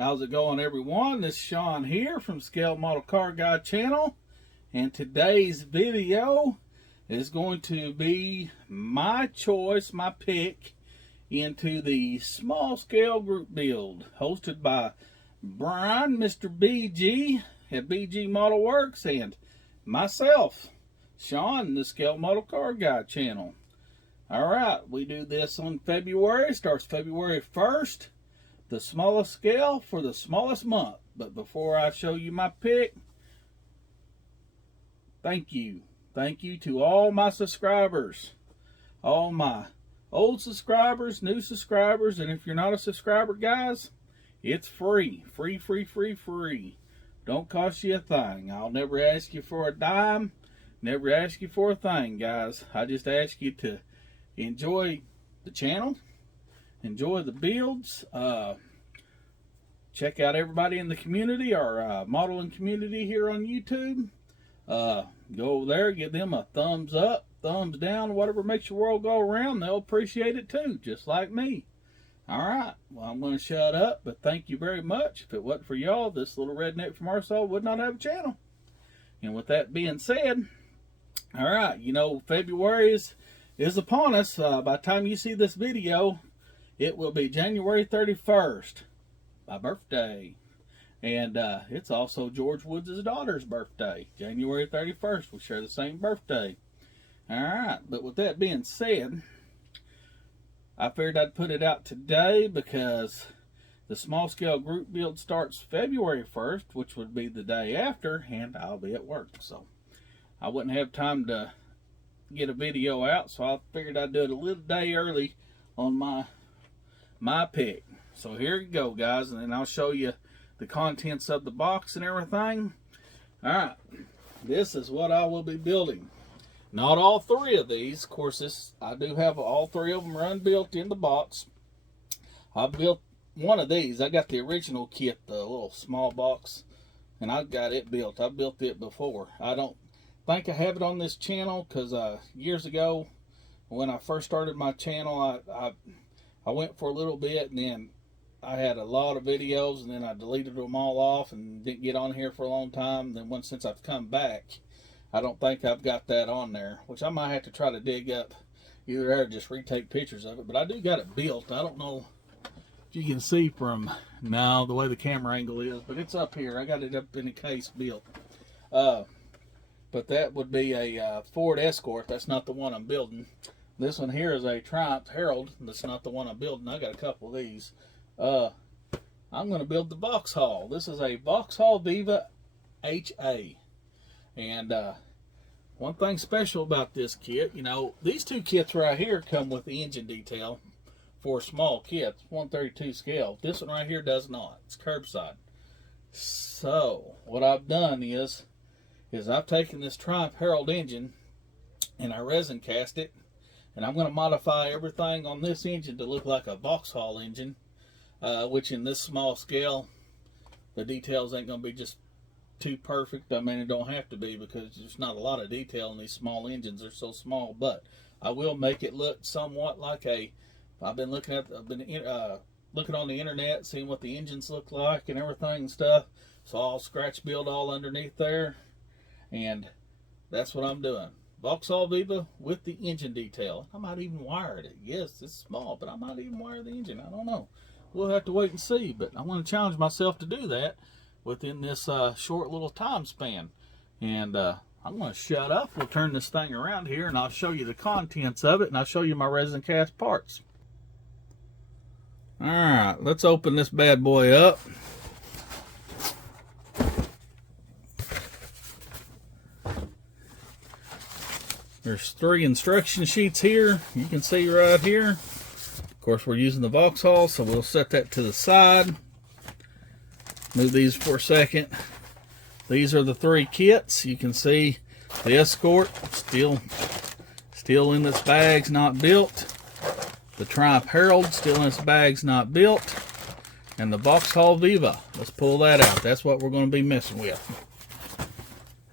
How's it going, everyone? This is Sean here from Scale Model Car Guy channel, and today's video is going to be my choice, my pick into the small scale group build hosted by Brian, Mr. BG at BG Model Works, and myself, Sean, the Scale Model Car Guy channel. Alright, we do this on February, starts February 1st. The smallest scale for the smallest month. But before I show you my pick, thank you. Thank you to all my subscribers. All my old subscribers, new subscribers, and if you're not a subscriber, guys, it's free. Free, free, free, free. Don't cost you a thing. I'll never ask you for a dime. Never ask you for a thing, guys. I just ask you to enjoy the channel. Enjoy the builds. Check out everybody in the community, our modeling community here on YouTube. Go over there, give them a thumbs up, thumbs down, whatever makes your world go around. They'll appreciate it too, just like me. Alright, well, I'm going to shut up, but thank you very much. If it wasn't for y'all, this little redneck from Arkansas would not have a channel. And with that being said, alright, you know, February is upon us. By the time you see this video, it will be January 31st, my birthday. And it's also George Woods' daughter's birthday, January 31st. We share the same birthday. Alright, but with that being said, I figured I'd put it out today because the small scale group build starts February 1st, which would be the day after, and I'll be at work. So I wouldn't have time to get a video out, so I figured I'd do it a little day early on my pick. So here you go, guys, and then I'll show you the contents of the box and everything. Alright, this is what I will be building. Not all three of these, of course. I do have all three of them built in the box. I built one of these. I got the original kit, the little small box, and I've got it built. I've built it before. I don't think I have it on this channel because years ago when I first started my channel, I went for a little bit, and then I had a lot of videos, and then I deleted them all off and didn't get on here for a long time. And then since I've come back, I don't think I've got that on there, which I might have to try to dig up either there or just retake pictures of it. But I do got it built. I don't know if you can see from now the way the camera angle is, but it's up here. I got it up in a case built. But that would be a Ford Escort. That's not the one I'm building. This one here is a Triumph Herald. That's not the one I'm building. I got a couple of these. I'm going to build the Vauxhall. This is a Vauxhall Viva HA. And one thing special about this kit, you know, these two kits right here come with the engine detail for small kits, 132 scale. This one right here does not. It's curbside. So what I've done is I've taken this Triumph Herald engine and I resin cast it, and I'm going to modify everything on this engine to look like a Vauxhall engine, which in this small scale, the details ain't going to be just too perfect. I mean, it don't have to be because there's not a lot of detail in these small engines. They're so small, but I will make it look somewhat like I've been looking on the internet, seeing what the engines look like and everything and stuff. So I'll scratch build all underneath there, and that's what I'm doing. Vauxhall Viva with the engine detail. I might even wire it. Yes, it's small, but I might even wire the engine. I don't know. We'll have to wait and see, but I want to challenge myself to do that within this short little time span. And I'm going to shut up. We'll turn this thing around here, and I'll show you the contents of it, and I'll show you my resin cast parts. Alright, let's open this bad boy up. There's 3 instruction sheets here. You can see right here. Of course, we're using the Vauxhall, so we'll set that to the side. Move these for a second. These are the 3 kits. You can see the Escort still in its bags, not built. The Triumph Herald still in its bags, not built. And the Vauxhall Viva. Let's pull that out. That's what we're going to be messing with.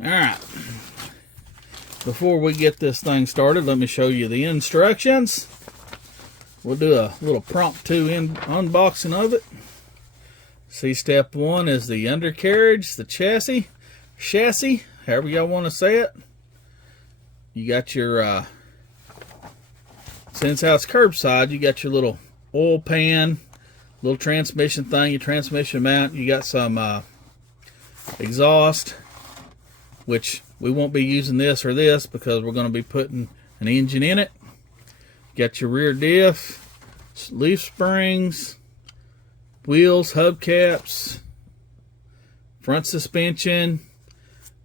Alright. Before we get this thing started, let me show you the instructions. We'll do a little impromptu unboxing of it. See, step one is the undercarriage, the chassis, however y'all want to say it. You got your, since how it's curbside, you got your little oil pan, little transmission thing, your transmission mount. You got some exhaust, which we won't be using this or this because we're going to be putting an engine in it. You got your rear diff, leaf springs, wheels, hubcaps, front suspension.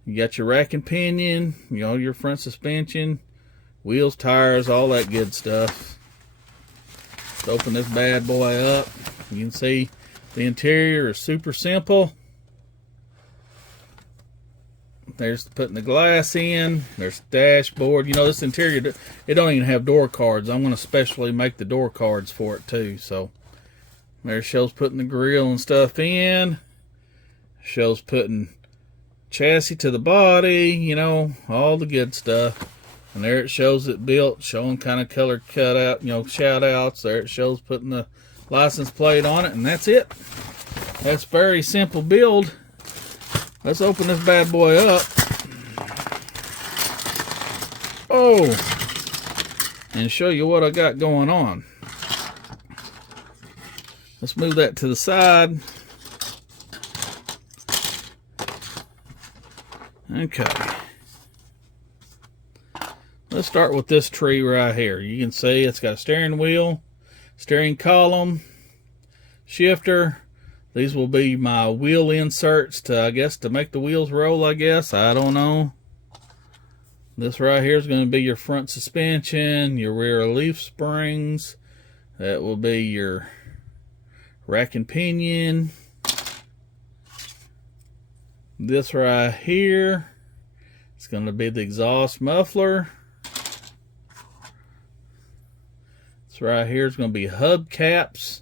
You got your rack and pinion, your front suspension, wheels, tires, all that good stuff. Let's open this bad boy up. You can see the interior is super simple. There's putting the glass in. There's the dashboard. This interior, it don't even have door cards. I'm going to specially make the door cards for it too. So there it shows putting the grill and stuff in. Shows putting chassis to the body, all the good stuff. And there it shows it built, showing kind of color cut out, shout outs. There it shows putting the license plate on it, and that's it. That's very simple build. Let's open this bad boy up. Oh, and show you what I got going on. Let's move that to the side. Okay. Let's start with this tree right here. You can see it's got a steering wheel, steering column, shifter. These will be my wheel inserts to, I guess, to make the wheels roll, I guess. I don't know. This right here is going to be your front suspension, your rear leaf springs. That will be your rack and pinion. This right here, it's going to be the exhaust muffler. This right here is going to be hubcaps,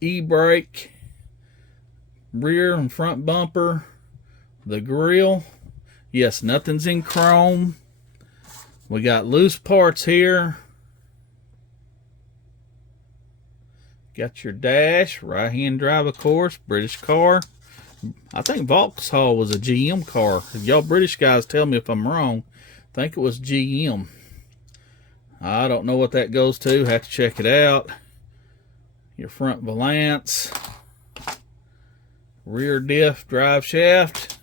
e-brake, rear and front bumper, the grill. Yes, nothing's in chrome. We got loose parts here. Got your dash, right-hand drive, of course, British car. I think Vauxhall was a GM car. If y'all British guys tell me if I'm wrong, I think it was GM. I don't know what that goes to. Have to check it out. Your front valance. Rear diff drive shaft.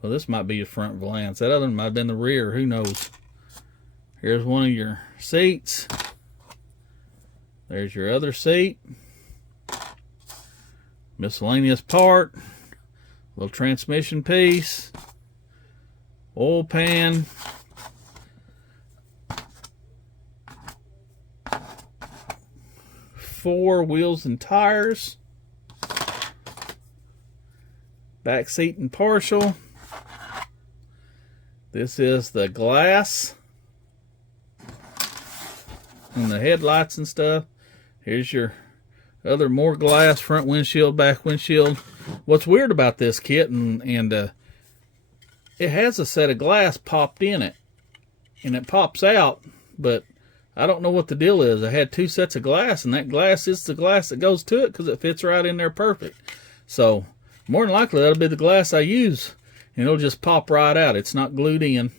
Well, this might be your front valance. That other one might have been the rear. Who knows? Here's one of your seats. There's your other seat. Miscellaneous part. Little transmission piece. Oil pan. Four wheels and tires. Back seat and partial. This is the glass and the headlights and stuff. Here's your other more glass, front windshield, back windshield. What's weird about this kit, and it has a set of glass popped in it, and it pops out, but I don't know what the deal is. I had two sets of glass, and that glass is the glass that goes to it because it fits right in there perfect. So more than likely that'll be the glass I use, and it'll just pop right out. It's not glued in.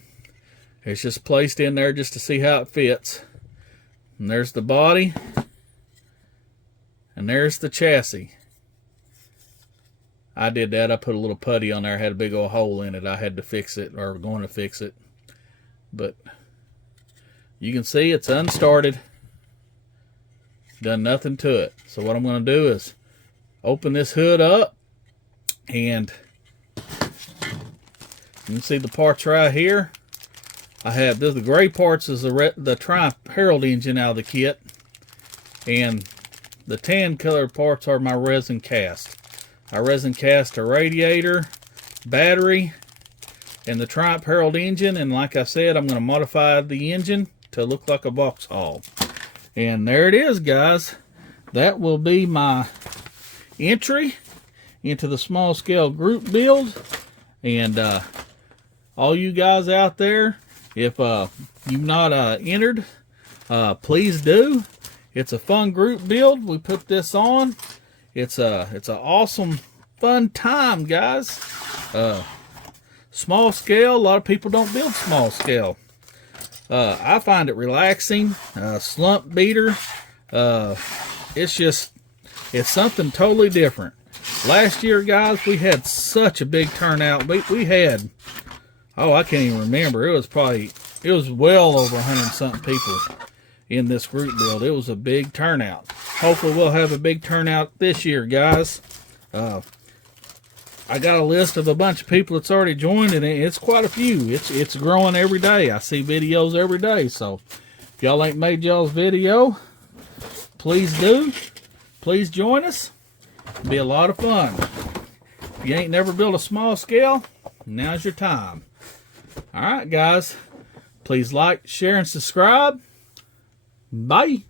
It's just placed in there just to see how it fits. And there's the body. And there's the chassis. I did that. I put a little putty on there. I had a big old hole in it. I had to fix it, or going to fix it. But you can see it's unstarted. Done nothing to it. So what I'm going to do is open this hood up, and you can see the parts right here. I have the gray parts is the Triumph Herald engine out of the kit, and the tan color parts are my resin cast. I resin cast a radiator, battery, and the Triumph Herald engine, and like I said, I'm going to modify the engine to look like a Vauxhall. And there it is, guys. That will be my entry into the small scale group build. And all you guys out there, if you've not entered, please do. It's a fun group build. We put this on. It's an awesome, fun time, guys. Small scale. A lot of people don't build small scale. I find it relaxing. Slump beater. It's something totally different. Last year, guys, we had such a big turnout. We had, oh, I can't even remember. It was well over 100-something people in this group build. It was a big turnout. Hopefully we'll have a big turnout this year, guys. I got a list of a bunch of people that's already joined, and it's quite a few. It's growing every day. I see videos every day. So if y'all ain't made y'all's video, please do. Please join us. It'll be a lot of fun. If you ain't never built a small scale, now's your time. All right, guys. Please like, share, and subscribe. Bye.